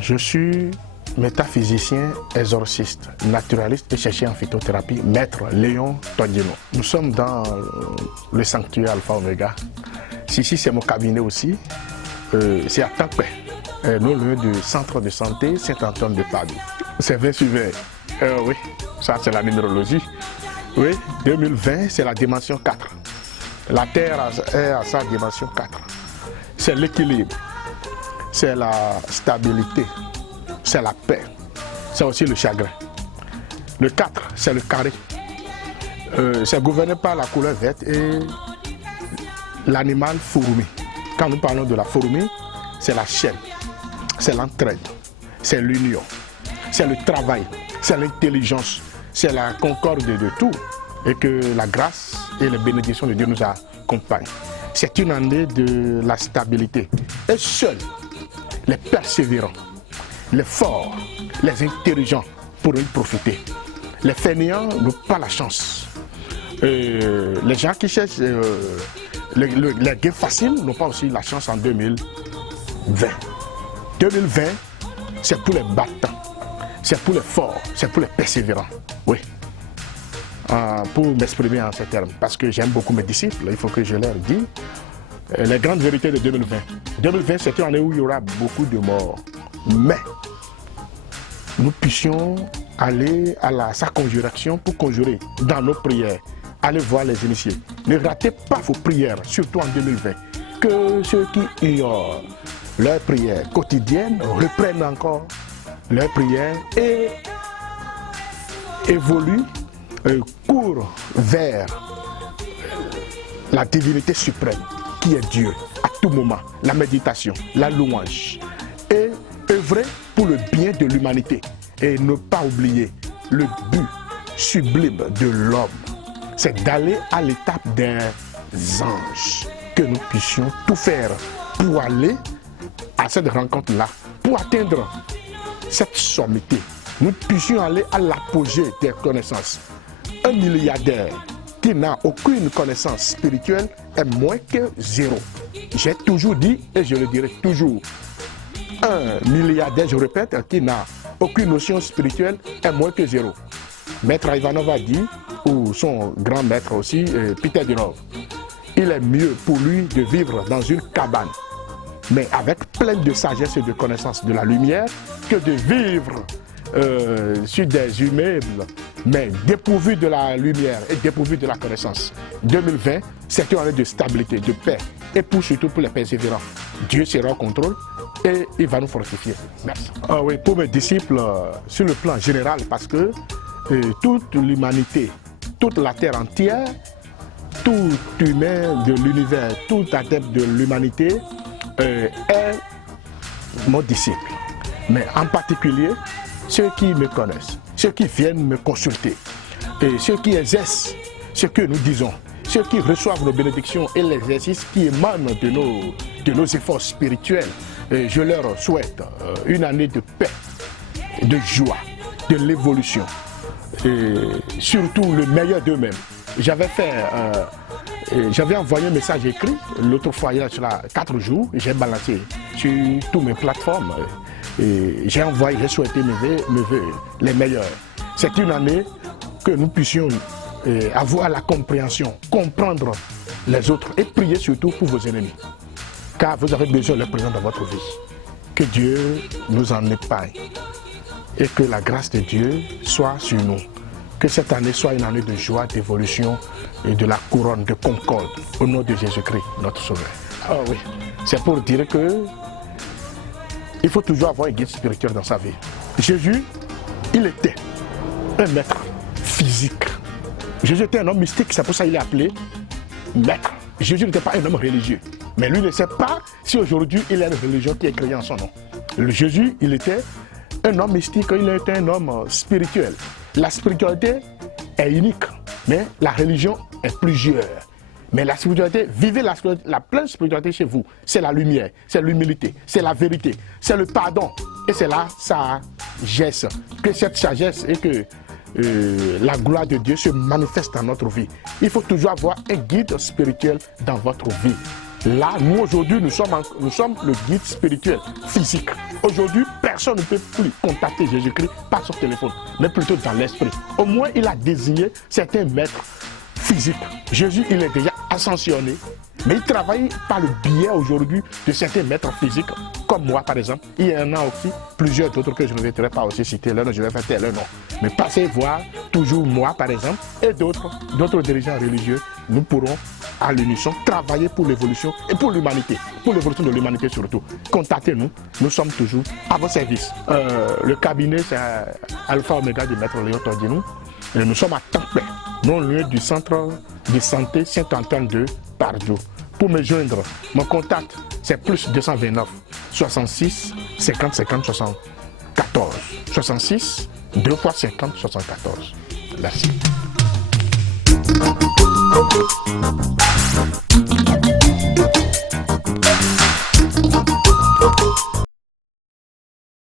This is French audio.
Je suis métaphysicien, exorciste, naturaliste et chercheur en phytothérapie, maître Léon Tondino. Nous sommes dans le sanctuaire Alpha Omega. Ici, c'est mon cabinet aussi. C'est à Tampé, non loin du centre de santé Saint-Antoine de Padoue. C'est 20 sur 20. Oui, ça c'est la numérologie. Oui, 2020, c'est la dimension 4. La Terre est à sa dimension 4. C'est l'équilibre. C'est la stabilité, c'est la paix, c'est aussi le chagrin. Le 4, c'est le carré. C'est gouverné par la couleur verte et l'animal fourmi. Quand nous parlons de la fourmi, c'est la chaîne, c'est l'entraide, c'est l'union, c'est le travail, c'est l'intelligence, c'est la concorde de tout. Et que la grâce et les bénédictions de Dieu nous accompagnent. C'est une année de la stabilité. Et seuls les persévérants, les forts, les intelligents pourront y profiter. Les fainéants n'ont pas la chance. Les gens qui cherchent les gains faciles n'ont pas aussi la chance en 2020. 2020, c'est pour les battants, c'est pour les forts, c'est pour les persévérants. Oui. Pour m'exprimer en ces termes, parce que j'aime beaucoup mes disciples, il faut que je leur dise les grandes vérités de 2020. 2020, c'est une année où il y aura beaucoup de morts. Mais nous puissions aller à sa conjuration pour conjurer dans nos prières. Allez voir les initiés. Ne ratez pas vos prières, surtout en 2020. Que ceux qui ignorent leurs prières quotidiennes reprennent encore leurs prières et évoluent, courent vers la divinité suprême qui est Dieu à tout moment, la méditation, la louange et œuvrer pour le bien de l'humanité et ne pas oublier le but sublime de l'homme, c'est d'aller à l'étape des anges, que nous puissions tout faire pour aller à cette rencontre-là, pour atteindre cette sommité, nous puissions aller à l'apogée des connaissances. Un milliardaire qui n'a aucune connaissance spirituelle est moins que zéro. J'ai toujours dit et je le dirai toujours. Un milliardaire, je répète, qui n'a aucune notion spirituelle est moins que zéro. Maître Ivanov a dit, ou son grand maître aussi, Peter Dunov, il est mieux pour lui de vivre dans une cabane, mais avec plein de sagesse et de connaissance de la lumière, que de vivre sur des immeubles, mais dépourvu de la lumière et dépourvu de la connaissance. 2020, c'est une année de stabilité, de paix, et surtout pour les persévérants. Dieu sera au contrôle et il va nous fortifier. Merci. Oui, pour mes disciples, sur le plan général, parce que toute l'humanité, toute la terre entière, tout humain de l'univers, tout adepte de l'humanité est mon disciple. Mais en particulier, ceux qui me connaissent, ceux qui viennent me consulter, et ceux qui exercent ce que nous disons, ceux qui reçoivent nos bénédictions et l'exercice qui émanent de nos efforts spirituels, je leur souhaite une année de paix, de joie, de l'évolution, et surtout le meilleur d'eux-mêmes. J'avais envoyé un message écrit l'autre fois, il y a 4 jours, j'ai balancé sur toutes mes plateformes. J'ai envoyé, j'ai souhaité mes vœux les meilleurs. C'est une année que nous puissions avoir la compréhension, comprendre les autres et prier surtout pour vos ennemis. Car vous avez besoin de leur présence dans votre vie. Que Dieu nous en épargne et que la grâce de Dieu soit sur nous. Que cette année soit une année de joie, d'évolution et de la couronne de concorde au nom de Jésus-Christ, notre Sauveur. Ah oui, c'est pour dire que il faut toujours avoir un guide spirituel dans sa vie. Jésus, il était un maître physique. Jésus était un homme mystique, c'est pour ça qu'il est appelé maître. Jésus n'était pas un homme religieux. Mais lui ne sait pas si aujourd'hui il a une religion qui est créée en son nom. Jésus, il était un homme mystique, il était un homme spirituel. La spiritualité est unique, mais la religion est plusieurs. Mais la spiritualité, vivez la pleine spiritualité chez vous. C'est la lumière, c'est l'humilité, c'est la vérité, c'est le pardon et c'est la sagesse. Que cette sagesse et que la gloire de Dieu se manifeste dans notre vie. Il faut toujours avoir un guide spirituel dans votre vie. Là, nous aujourd'hui, nous sommes le guide spirituel physique. Aujourd'hui, personne ne peut plus contacter Jésus-Christ par son téléphone, mais plutôt dans l'esprit. Au moins, il a désigné certains maîtres physiques. Jésus, il est déjà ascensionné, mais il travaille par le biais aujourd'hui de certains maîtres physiques, comme moi par exemple. Il y en a aussi plusieurs d'autres que je ne vais pas aussi citer leur nom, je vais faire tel nom. Mais passez voir toujours moi par exemple et d'autres dirigeants religieux, nous pourrons à l'unisson travailler pour l'évolution et pour l'humanité, pour l'évolution de l'humanité surtout. Contactez-nous, nous sommes toujours à votre service. Le cabinet c'est Alpha Omega du Maître Léon Tordino. Et nous sommes à temps plein, non loin du centre de santé Saint-Antoine de Pardieu. Pour me joindre, mon contact c'est plus 229 66 50 50 74 66 2 fois 50 74. Merci.